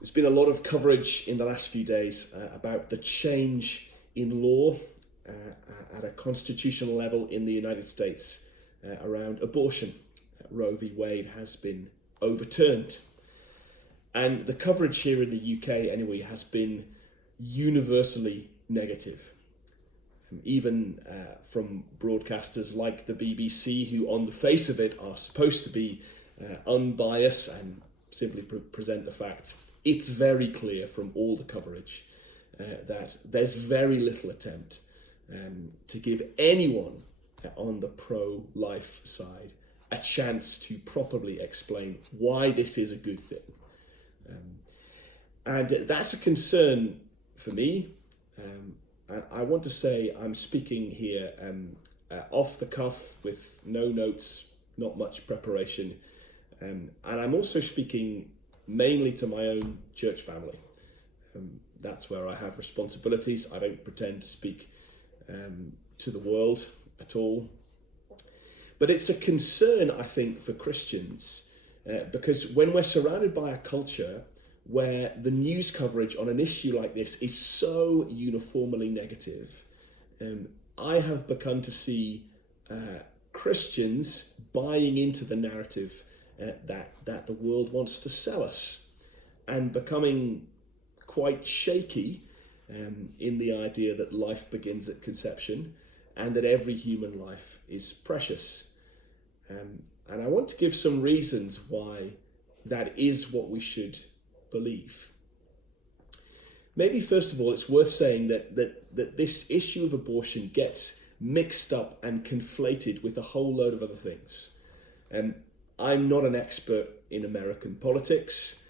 There's been a lot of coverage in the last few days about the change in law at a constitutional level in the United States around abortion. Roe v. Wade has been overturned. And the coverage here in the UK, anyway, has been universally negative. Even from broadcasters like the BBC, who on the face of it are supposed to be unbiased and simply present the facts. It's very clear from all the coverage that there's very little attempt to give anyone on the pro-life side a chance to properly explain why this is a good thing. And that's a concern for me. And I want to say I'm speaking here off the cuff with no notes, not much preparation. And I'm also speaking mainly to my own church family. That's where I have responsibilities. I don't pretend to speak to the world at all. But it's a concern, I think, for Christians, because when we're surrounded by a culture where the news coverage on an issue like this is so uniformly negative, I have begun to see Christians buying into the narrative that the world wants to sell us, and becoming quite shaky in the idea that life begins at conception and that every human life is precious. And I want to give some reasons why that is what we should believe. Maybe first of all, it's worth saying that this issue of abortion gets mixed up and conflated with a whole load of other things. I'm not an expert in American politics.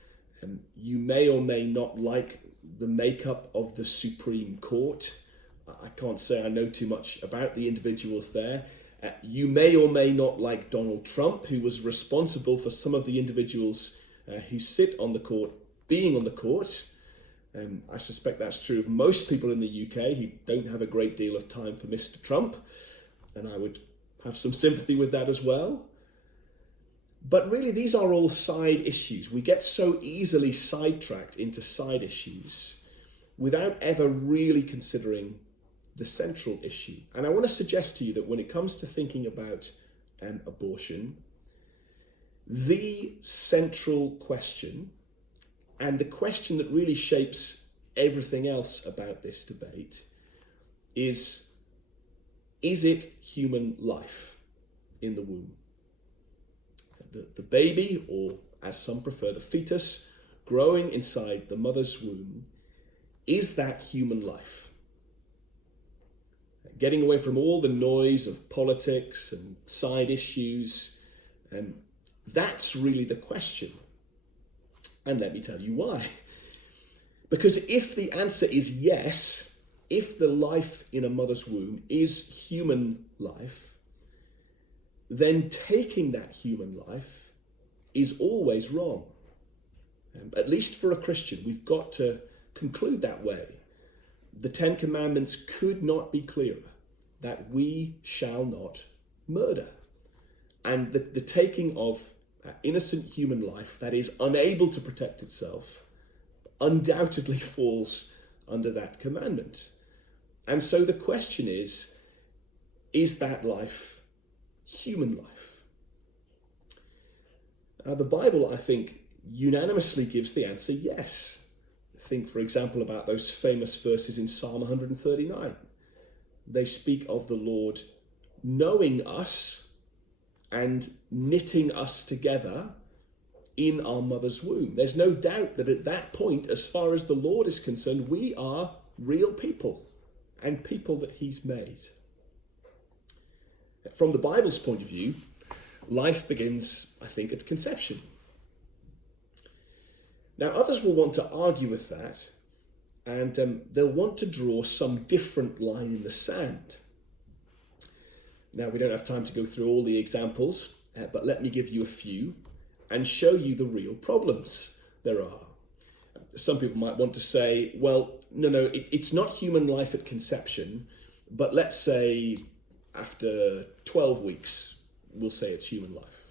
You may or may not like the makeup of the Supreme Court. I can't say I know too much about the individuals there. You may or may not like Donald Trump, who was responsible for some of the individuals who sit on the court being on the court. I suspect that's true of most people in the UK who don't have a great deal of time for Mr. Trump, and I would have some sympathy with that as well. But really, these are all side issues. We get so easily sidetracked into side issues without ever really considering the central issue. And I want to suggest to you that when it comes to thinking about abortion, the central question, and the question that really shapes everything else about this debate, is it human life in the womb? The baby, or as some prefer, the fetus, growing inside the mother's womb, is that human life? Getting away from all the noise of politics and side issues, that's really the question. And let me tell you why. Because if the answer is yes, if the life in a mother's womb is human life, then taking that human life is always wrong. At least for a Christian, we've got to conclude that way. The Ten Commandments could not be clearer, that we shall not murder. And the taking of innocent human life that is unable to protect itself undoubtedly falls under that commandment. And so the question is that life human life? The Bible, I think, unanimously gives the answer yes. Think, for example, about those famous verses in Psalm 139. They speak of the Lord knowing us and knitting us together in our mother's womb. There's no doubt that at that point, as far as the Lord is concerned, we are real people and people that he's made. From the Bible's point of view, life begins, I think, at conception. Now, others will want to argue with that, and they'll want to draw some different line in the sand. Now, we don't have time to go through all the examples, but let me give you a few and show you the real problems there are. Some people might want to say, well, no, it's not human life at conception, but let's say after 12 weeks, we'll say it's human life.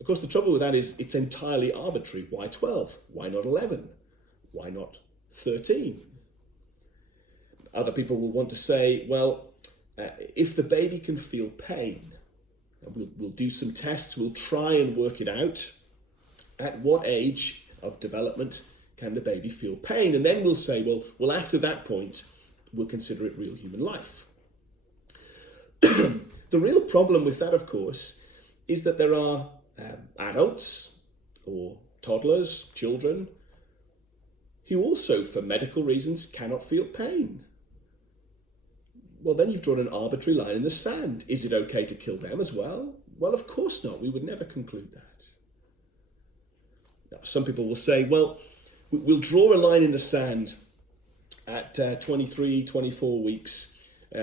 Of course, the trouble with that is it's entirely arbitrary. Why 12? Why not 11? Why not 13? Other people will want to say, well, if the baby can feel pain, and we'll do some tests, we'll try and work it out. At what age of development can the baby feel pain? And then we'll say, well, after that point, we'll consider it real human life. The real problem with that, of course, is that there are adults or toddlers, children, who also, for medical reasons, cannot feel pain. Well, then you've drawn an arbitrary line in the sand. Is it okay to kill them as well? Well, of course not. We would never conclude that. Now, some people will say, well, we'll draw a line in the sand at 23, 24 weeks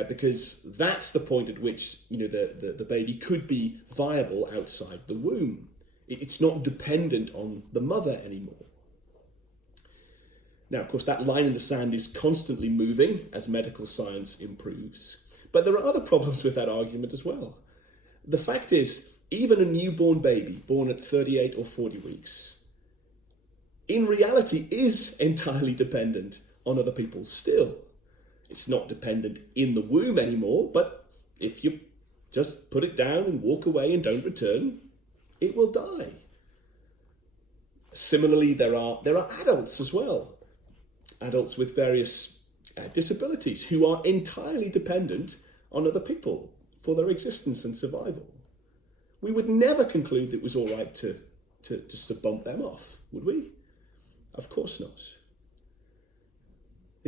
because that's the point at which the baby could be viable outside the womb. It's not dependent on the mother anymore. Now, of course, that line in the sand is constantly moving as medical science improves. But there are other problems with that argument as well. The fact is, even a newborn baby born at 38 or 40 weeks, in reality is entirely dependent on other people still. It's not dependent in the womb anymore, but if you just put it down and walk away and don't return, it will die. Similarly, there are adults as well. Adults with various disabilities who are entirely dependent on other people for their existence and survival. We would never conclude that it was all right to just to bump them off, would we? Of course not.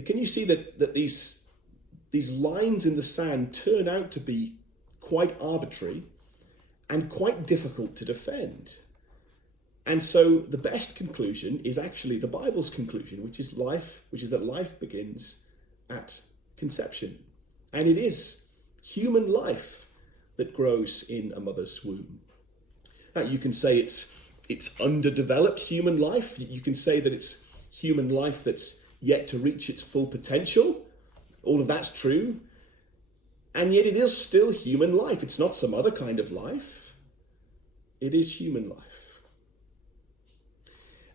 Can you see that these lines in the sand turn out to be quite arbitrary and quite difficult to defend? And so the best conclusion is actually the Bible's conclusion, which is that life begins at conception. And it is human life that grows in a mother's womb. Now, you can say it's underdeveloped human life. You can say that it's human life that's yet to reach its full potential. All of that's true. And yet it is still human life. It's not some other kind of life. It is human life.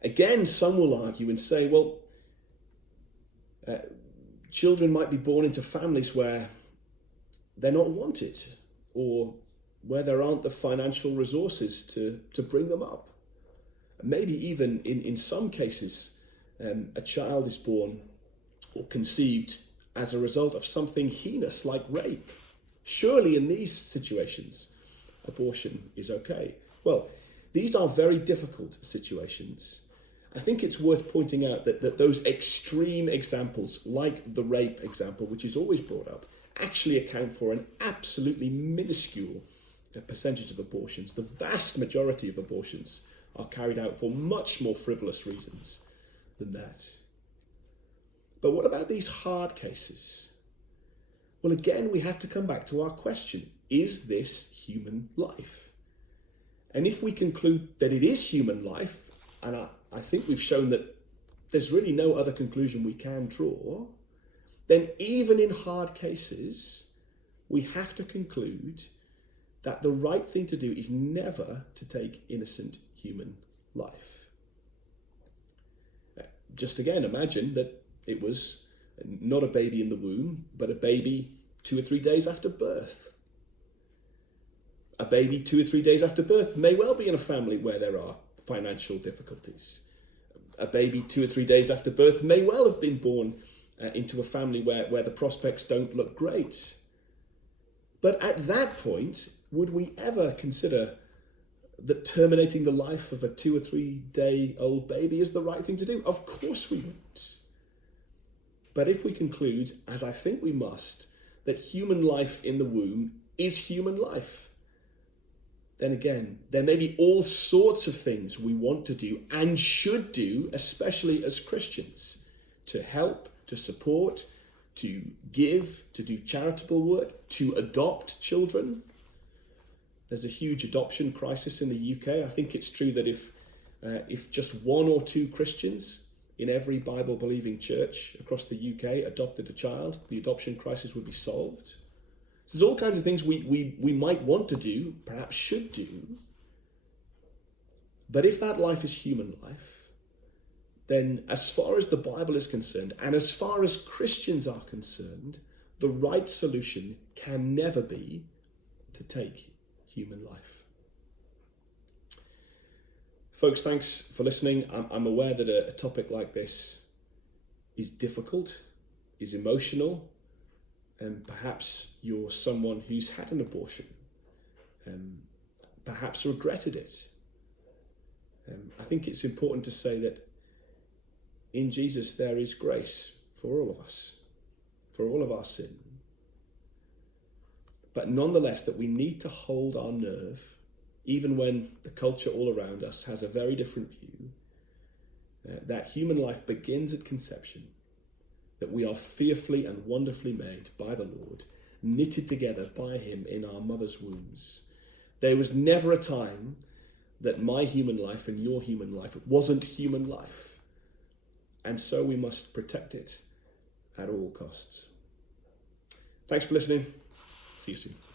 Again, some will argue and say, well, children might be born into families where they're not wanted or where there aren't the financial resources to bring them up. Maybe even in some cases, a child is born or conceived as a result of something heinous like rape. Surely in these situations, abortion is okay. Well, these are very difficult situations. I think it's worth pointing out that those extreme examples, like the rape example, which is always brought up, actually account for an absolutely minuscule percentage of abortions. The vast majority of abortions are carried out for much more frivolous reasons than that. But what about these hard cases? Well, again, we have to come back to our question. Is this human life? And if we conclude that it is human life, and I think we've shown that there's really no other conclusion we can draw, then even in hard cases, we have to conclude that the right thing to do is never to take innocent human life. Just again, imagine that it was not a baby in the womb, but a baby 2 or 3 days after birth. A baby 2 or 3 days after birth may well be in a family where there are financial difficulties. A baby 2 or 3 days after birth may well have been born into a family where the prospects don't look great. But at that point, would we ever consider that terminating the life of a 2 or 3 day old baby is the right thing to do? Of course we wouldn't. But if we conclude, as I think we must, that human life in the womb is human life, then again, there may be all sorts of things we want to do and should do, especially as Christians, to help, to support, to give, to do charitable work, to adopt children. There's a huge adoption crisis in the UK. I think it's true that if just 1 or 2 Christians in every Bible-believing church across the UK adopted a child, the adoption crisis would be solved. So there's all kinds of things we might want to do, perhaps should do. But if that life is human life, then as far as the Bible is concerned, and as far as Christians are concerned, the right solution can never be to take human life. Folks, thanks for listening. I'm aware that a topic like this is difficult, is emotional, and perhaps you're someone who's had an abortion, perhaps regretted it. I think it's important to say that in Jesus there is grace for all of us, for all of our sin. But nonetheless, that we need to hold our nerve, even when the culture all around us has a very different view, that human life begins at conception, that we are fearfully and wonderfully made by the Lord, knitted together by him in our mother's wombs. There was never a time that my human life and your human life wasn't human life. And so we must protect it at all costs. Thanks for listening. See you soon.